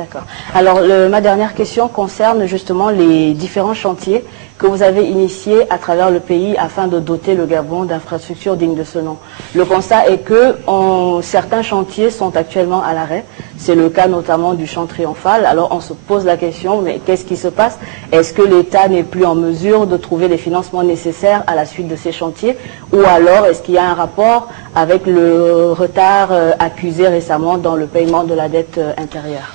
D'accord. Alors, ma dernière question concerne justement les différents chantiers que vous avez initiés à travers le pays afin de doter le Gabon d'infrastructures dignes de ce nom. Le constat est que certains chantiers sont actuellement à l'arrêt. C'est le cas notamment du champ Triomphal. Alors, on se pose la question, mais qu'est-ce qui se passe? Est-ce que l'État n'est plus en mesure de trouver les financements nécessaires à la suite de ces chantiers? Ou alors, est-ce qu'il y a un rapport avec le retard accusé récemment dans le paiement de la dette intérieure?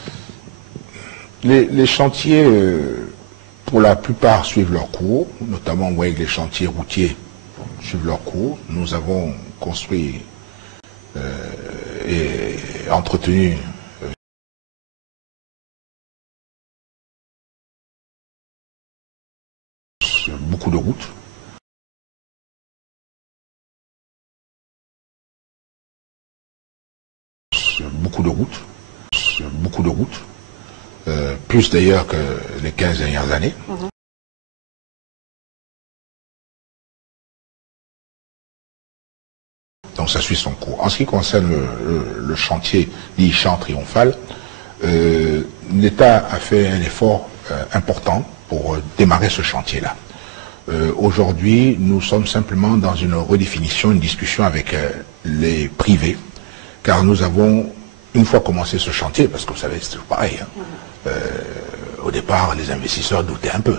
Les chantiers, pour la plupart, suivent leur cours, notamment avec les chantiers routiers suivent leur cours. Nous avons construit et entretenu beaucoup de routes. Beaucoup de routes. Plus d'ailleurs que les 15 dernières années. Donc ça suit son cours. En ce qui concerne le chantier dit champ Triomphal, l'État a fait un effort important pour démarrer ce chantier-là. Aujourd'hui, nous sommes simplement dans une redéfinition, une discussion avec les privés, car nous avons, une fois commencé ce chantier, parce que vous savez, c'est toujours pareil, hein, au départ, les investisseurs doutaient un peu.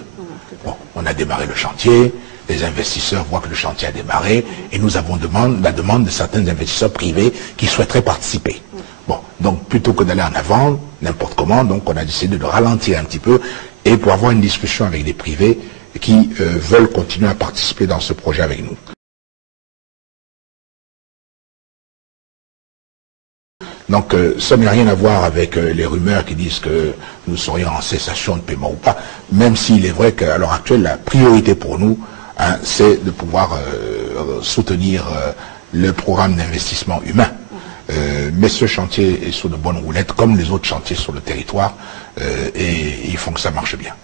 Bon, on a démarré le chantier, les investisseurs voient que le chantier a démarré, et nous avons la demande de certains investisseurs privés qui souhaiteraient participer. Bon, donc plutôt que d'aller en avant, n'importe comment, donc on a décidé de ralentir un petit peu, et pour avoir une discussion avec des privés qui veulent continuer à participer dans ce projet avec nous. Donc ça n'a rien à voir avec les rumeurs qui disent que nous serions en cessation de paiement ou pas, même s'il est vrai qu'à l'heure actuelle, la priorité pour nous, hein, c'est de pouvoir soutenir le programme d'investissement humain. Mais ce chantier est sur de bonnes roulettes, comme les autres chantiers sur le territoire, et il faut que ça marche bien.